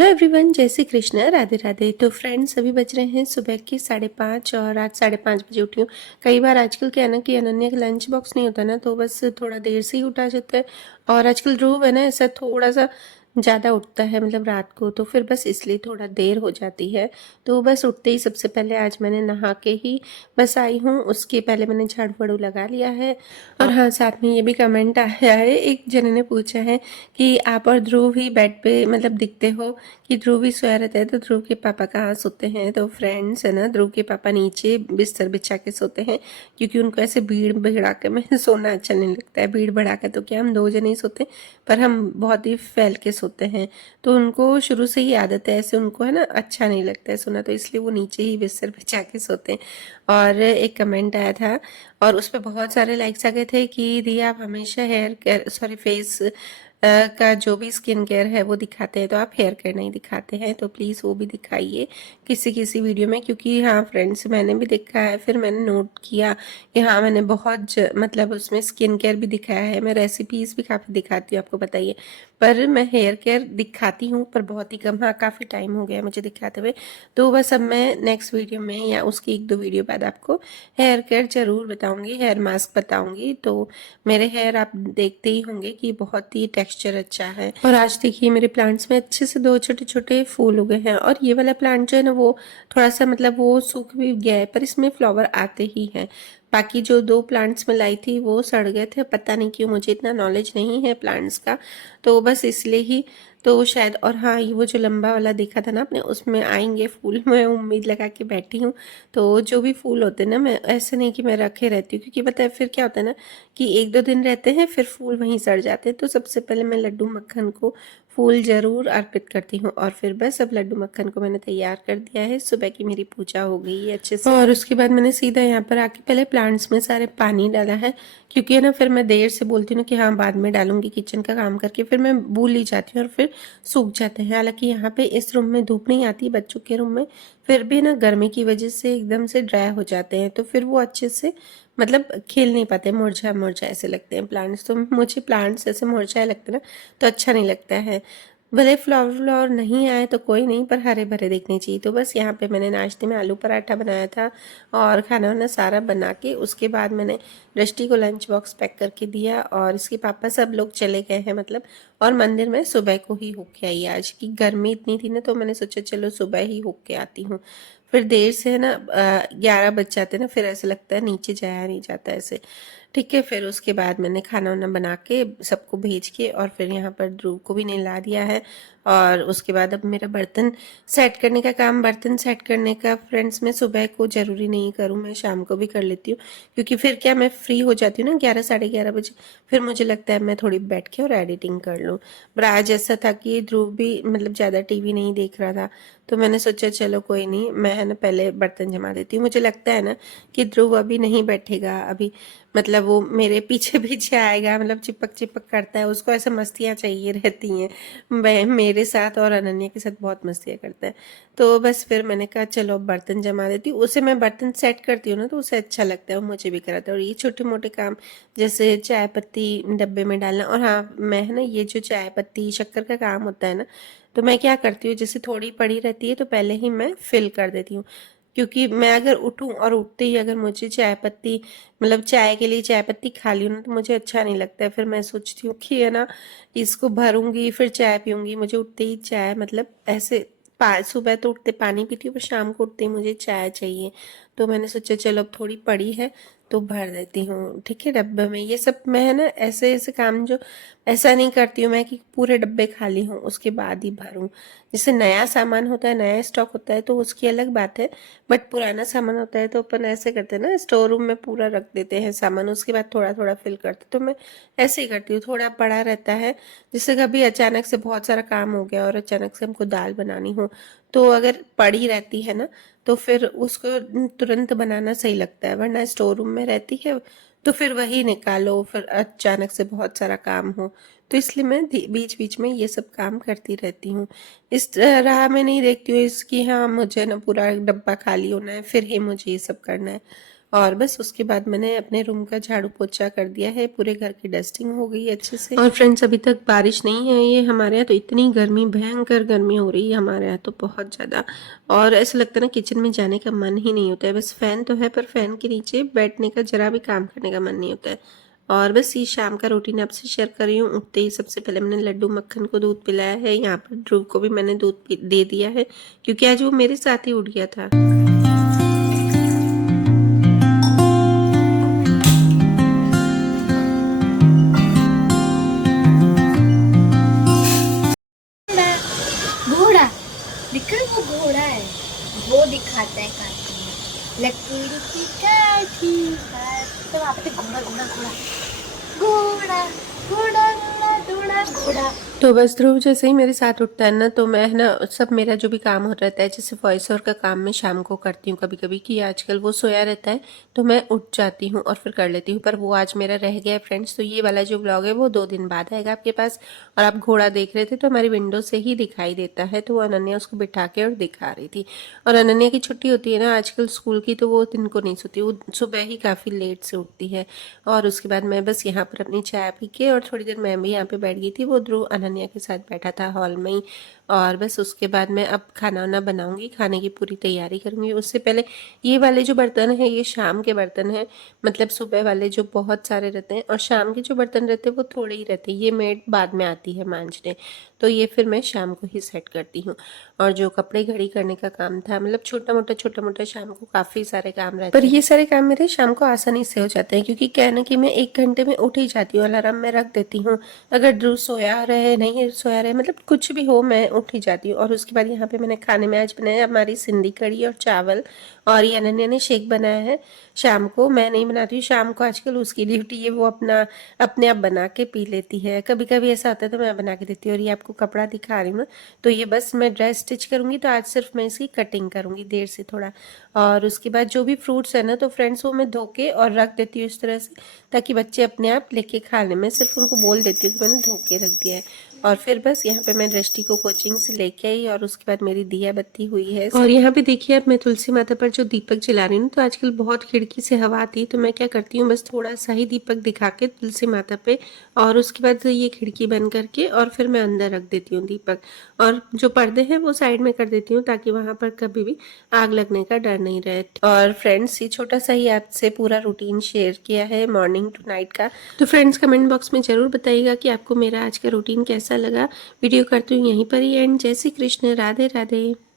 Hello everyone, जय श्री कृष्ण, राधे राधे। तो friends, अभी बज रहे हैं सुबह के 5:30 और आज 5:30 बजे उठी हूँ। कई बार आजकल क्या है ना कि अनन्या का लंच बॉक्स नहीं होता ना, तो बस थोड़ा देर से ही उठा जाता है। और आजकल ध्रुव है ना, ऐसा थोड़ा सा ज़्यादा उठता है, मतलब रात को, तो फिर बस इसलिए थोड़ा देर हो जाती है। तो बस उठते ही सबसे पहले आज मैंने नहा के ही बस आई हूँ। उसके पहले मैंने झाड़ू वाड़ू लगा लिया है। और हाँ, साथ में ये भी कमेंट आया है, एक जने ने पूछा है कि आप और ध्रुव ही बेड पे मतलब दिखते हो कि ध्रुव ही सोया रहता है, तो ध्रुव के पापा कहाँ सोते हैं। तो फ्रेंड्स है ना, ध्रुव के पापा नीचे बिस्तर बिछा के सोते हैं, क्योंकि उनको ऐसे भीड़ बढ़ा के में सोना अच्छा नहीं लगता है। भीड़ बढ़ा के तो क्या, हम दो जने ही सोते हैं, पर हम बहुत ही फैल के सोते हैं। तो उनको शुरू से ही आदत है ऐसे, उनको है ना अच्छा नहीं लगता है सोना, तो इसलिए वो नीचे ही बिस्तर बिछा के सोते हैं। और एक कमेंट आया था और उस पर बहुत सारे लाइक्स आ गए थे कि दी आप हमेशा हेयर केयर, सॉरी, फेस का जो भी स्किन केयर है वो दिखाते हैं, तो आप हेयर केयर नहीं दिखाते हैं, तो प्लीज़ वो भी दिखाइए किसी किसी वीडियो में। क्योंकि हाँ फ्रेंड्स, मैंने भी देखा है, फिर मैंने नोट किया कि हाँ मैंने बहुत मतलब उसमें स्किन केयर भी दिखाया है। मैं रेसिपीज़ भी काफ़ी दिखाती हूँ, आपको बताइए, पर मैं हेयर केयर दिखाती हूँ पर बहुत ही कम। हाँ, काफ़ी टाइम हो गया मुझे दिखाते हुए, तो बस अब मैं नेक्स्ट वीडियो में या उसकी 1-2 वीडियो बाद आपको हेयर केयर ज़रूर बताऊँगी, हेयर मास्क बताऊँगी। तो मेरे हेयर आप देखते ही होंगे कि बहुत ही टेक्सचर अच्छा है। और आज देखिए मेरे प्लांट्स में अच्छे से 2 छोटे-छोटे फूल उगे हैं। और ये वाला प्लांट जो है ना, वो थोड़ा-सा मतलब वो सूख भी गया है, पर इसमें फ्लावर आते ही हैं। बाकी जो 2 प्लांट्स मैं लाई थी वो सड़ गए थे, पता नहीं क्यों, मुझे इतना नॉलेज नहीं है प्लांट्स का, तो बस इसलिए ही तो शायद। और हाँ, ये वो जो लंबा वाला देखा था ना आपने, उसमें आएंगे फूल, मैं उम्मीद लगा के बैठी हूँ। तो जो भी फूल होते हैं ना, मैं ऐसे नहीं कि मैं रखे रहती हूँ, क्योंकि पता है फिर क्या होता है ना कि 1-2 दिन रहते हैं फिर फूल वहीं सड़ जाते हैं। तो सबसे पहले मैं लड्डू मक्खन को फूल ज़रूर अर्पित करती हूँ। और फिर बस अब लड्डू मक्खन को मैंने तैयार कर दिया है, सुबह की मेरी पूजा हो गई है अच्छे से। और उसके बाद मैंने सीधा यहाँ पर आके पहले प्लांट्स में सारे पानी डाला है, क्योंकि है ना फिर मैं देर से बोलती हूँ कि हाँ बाद में डालूंगी, किचन का काम करके फिर मैं भूल ही जाती हूँ और फिर सूख जाते हैं। हालांकि यहाँ पे इस रूम में धूप नहीं आती, बच्चों के रूम में, फिर भी ना गर्मी की वजह से एकदम से ड्राई हो जाते हैं, तो फिर वो अच्छे से मतलब खिल नहीं पाते, मुरझा मुरझा ऐसे लगते हैं प्लांट्स। तो मुझे प्लांट्स ऐसे मुरझाए लगते हैं ना, तो अच्छा नहीं लगता है। भले फ्लावर फ्लावर नहीं आए तो कोई नहीं, पर हरे भरे दिखने चाहिए। तो बस यहाँ पे मैंने नाश्ते में आलू पराठा बनाया था और खाना वाना सारा बना के उसके बाद मैंने दृष्टि को लंच बॉक्स पैक करके दिया। और इसके पापा सब लोग चले गए हैं मतलब, और मंदिर में सुबह को ही होके आई। आज की गर्मी इतनी थी ना, तो मैंने सोचा चलो सुबह ही होके आती हूँ। फिर देर से है ना 11 बज जाते ना, फिर ऐसा लगता है नीचे जाया नहीं जाता ऐसे। ठीक है, फिर उसके बाद मैंने खाना वाना बना के सबको भेज के और फिर यहाँ पर ध्रुव को भी नहला दिया है। और उसके बाद अब मेरा बर्तन सेट करने का काम, बर्तन सेट करने का फ्रेंड्स मैं सुबह को ज़रूरी नहीं करूँ, मैं शाम को भी कर लेती हूँ, क्योंकि फिर क्या मैं फ्री हो जाती हूँ ना 11 साढ़े 11 बजे, फिर मुझे लगता है मैं थोड़ी बैठ के और एडिटिंग कर लूँ। पर आज ऐसा था कि ध्रुव भी मतलब ज़्यादा टीवी नहीं देख रहा था, तो मैंने सोचा चलो कोई नहीं, मैं है ना पहले बर्तन जमा देती हूँ। मुझे लगता है ना कि ध्रुव अभी नहीं बैठेगा, अभी मतलब वो मेरे पीछे पीछे आएगा, मतलब चिपक चिपक करता है, उसको ऐसे मस्तियाँ चाहिए रहती हैं। मैं मेरे साथ और अनन्या के साथ बहुत मस्तियाँ करता है। तो बस फिर मैंने कहा चलो अब बर्तन जमा देती हूँ, उसे मैं बर्तन सेट करती हूँ ना, तो उसे अच्छा लगता है, वो मुझे भी कराता है। और ये छोटे मोटे काम जैसे चाय पत्ती डब्बे में डालना, और हाँ मैं है ना ये जो चाय पत्ती शक्कर का काम होता है ना, तो मैं क्या करती हूँ, जैसे थोड़ी पड़ी रहती है तो पहले ही मैं फिल कर देती हूँ। क्योंकि मैं अगर उठूं और उठते ही अगर मुझे चाय पत्ती मतलब चाय के लिए चाय पत्ती खा ली ना, तो मुझे अच्छा नहीं लगता है। फिर मैं सोचती हूँ कि है ना इसको भरूंगी फिर चाय पीऊंगी, मुझे उठते ही चाय मतलब ऐसे सुबह तो उठते पानी पीती हूँ, पर शाम को उठते ही मुझे चाय चाहिए। तो मैंने सोचा चलो अब थोड़ी पड़ी है तो भर देती हूँ, ठीक है, डब्बे में। ये सब मैं है ना ऐसे ऐसे काम जो ऐसा नहीं करती हूँ मैं कि पूरे डब्बे खाली हों उसके बाद ही भरूँ। जैसे नया सामान होता है, नया स्टॉक होता है, तो उसकी अलग बात है, बट पुराना सामान होता है तो अपन ऐसे करते हैं ना, स्टोर रूम में पूरा रख देते हैं सामान, उसके बाद थोड़ा थोड़ा फिल करते। तो मैं ऐसे ही करती हूँ, थोड़ा पड़ा रहता है। जैसे कभी अचानक से बहुत सारा काम हो गया और अचानक से हमको दाल बनानी हो, तो अगर पड़ी रहती है ना, तो फिर उसको तुरंत बनाना सही लगता है, वरना स्टोर रूम में रहती है तो फिर वही निकालो, फिर अचानक से बहुत सारा काम हो। तो इसलिए मैं बीच बीच में ये सब काम करती रहती हूँ। इस राह में नहीं देखती हूँ इसकी हाँ मुझे ना पूरा डब्बा खाली होना है फिर ही मुझे ये सब करना है। और बस उसके बाद मैंने अपने रूम का झाड़ू पोछा कर दिया है, पूरे घर की डस्टिंग हो गई अच्छे से। और फ्रेंड्स अभी तक बारिश नहीं है ये हमारे यहाँ, तो इतनी गर्मी, भयंकर गर्मी हो रही है हमारे यहाँ तो बहुत ज़्यादा। और ऐसा लगता है ना किचन में जाने का मन ही नहीं होता है, बस फ़ैन तो है पर फ़ैन के नीचे बैठने का जरा भी काम करने का मन नहीं होता है। और बस ये शाम का रूटीन आपसे शेयर कर रही हूँ। उठते ही सबसे पहले मैंने लड्डू मक्खन को दूध पिलाया है, यहाँ पर ध्रुव को भी मैंने दूध दे दिया है क्योंकि आज वो मेरे साथ ही उठ गया था। घोड़ा दिख रहा है, वो घोड़ा है, वो दिखाता है कार्टून में लकड़ी की काठी तो वहाँ पे घोड़ा घोड़ा घोड़ा घोड़ा घोड़ा घोड़ा घोड़ा घोड़ा। तो बस ध्रुव जैसे ही मेरे साथ उठता है ना, तो मैं है ना सब मेरा जो भी काम हो रहता है, जैसे वॉइस ओवर का काम मैं शाम को करती हूँ कभी कभी, कि आजकल वो सोया रहता है तो मैं उठ जाती हूँ और फिर कर लेती हूँ, पर वो आज मेरा रह गया है फ्रेंड्स। तो ये वाला जो ब्लॉग है वो 2 दिन बाद आएगा आपके पास। और आप घोड़ा देख रहे थे तो हमारी विंडो से ही दिखाई देता है, तो वो अनन्या उसको बिठा के और दिखा रही थी। और अनन्या की छुट्टी होती है ना आजकल स्कूल की, तो वो दिन को नहीं सोती, वो सुबह ही काफ़ी लेट से उठती है। और उसके बाद मैं बस यहाँ पर अपनी चाय पी के और थोड़ी देर मैं भी यहाँ पे बैठ गई थी, वो ध्रुव अनन्या के साथ बैठा था हॉल में ही। और बस उसके बाद मैं अब खाना वाना बनाऊंगी, खाने की पूरी तैयारी करूंगी। उससे पहले ये वाले जो बर्तन हैं ये शाम के बर्तन हैं, मतलब सुबह वाले जो बहुत सारे रहते हैं, और शाम के जो बर्तन रहते हैं वो थोड़े ही रहते हैं, ये मेड बाद में आती है मांजने, तो ये फिर मैं शाम को ही सेट करती हूँ। और जो कपड़े घड़ी करने का काम था, मतलब छोटा मोटा शाम को काफ़ी सारे काम रहते हैं, पर ये सारे काम मेरे शाम को आसानी से हो जाते हैं, क्योंकि क्या है ना कि मैं 1 घंटे में उठ ही जाती हूँ, अलार्म में रख देती हूँ। अगर ध्रुव सोया रहे नहीं सोया रहे, मतलब कुछ भी हो, मैं उठ ही जाती हूँ। और उसके बाद यहाँ पे मैंने खाने में आज बनाया हमारी सिंधी कढ़ी और चावल, और ये अनन्या ने शेक बनाया है। शाम को मैं नहीं बनाती हूँ, शाम को आजकल उसकी ड्यूटी है, वो अपने आप बना के पी लेती है। कभी कभी ऐसा होता है तो मैं बना के देती हूँ। और ये आपको कपड़ा दिखा रही हूँ ना, तो ये बस मैं ड्रेस स्टिच करूँगी, तो आज सिर्फ मैं इसकी कटिंग करूँगी देर से थोड़ा। और उसके बाद जो भी फ्रूट्स है ना, तो फ्रेंड्स वो मैं धो के और रख देती हूँ इस तरह से, ताकि बच्चे अपने आप लेके खा लें। मैं सिर्फ उनको बोल देती हूँ कि मैंने धो के रख दिया है। और फिर बस यहाँ पे मैं दृष्टि को कोचिंग से लेके आई, और उसके बाद मेरी दिया बत्ती हुई है। और यहाँ पे देखिए अब मैं तुलसी माता पर जो दीपक जला रही हूँ, तो आजकल बहुत खिड़की से हवा आती है, तो मैं क्या करती हूँ बस थोड़ा सा ही दीपक दिखा के तुलसी माता पे, और उसके बाद ये खिड़की बंद करके और फिर मैं अंदर रख देती हूँ दीपक। और जो पर्दे हैं वो साइड में कर देती हूँ, ताकि वहां पर कभी भी आग लगने का डर नहीं रहे। और फ्रेंड्स ये छोटा सा ही आपसे पूरा रूटीन शेयर किया है मॉर्निंग टू नाइट का। तो फ्रेंड्स कमेंट बॉक्स में जरूर बताइएगा कि आपको मेरा आज का रूटीन कैसा लगा। वीडियो करती हूँ यहीं पर ही एंड। जय श्री कृष्ण, राधे राधे।